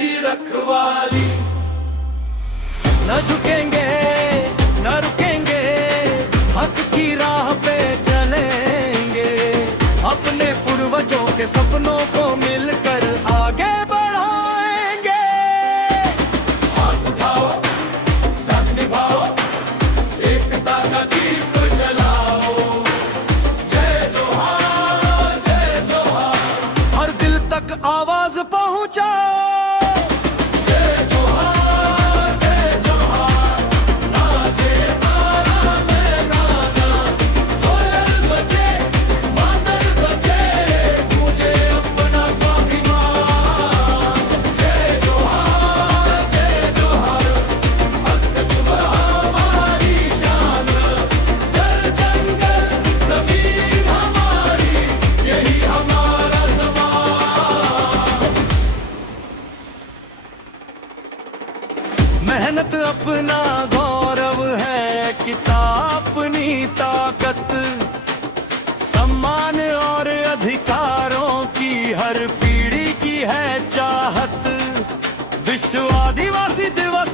सच्ची रखवाली। न झुकेंगे न रुकेंगे, हक की राह पे चलेंगे, अपने पूर्वजों के सपनों को मिलकर आगे बढ़ाएंगे। हाथ उठाओ, साथ निभाओ, एकता का दीप जलाओ। जय जोहार, जय जोहार। हर दिल तक आवाज पहुंचाओ। मेहनत अपना गौरव है, किताब अपनी ताकत, सम्मान और अधिकारों की हर पीढ़ी की है चाहत। विश्व आदिवासी दिवस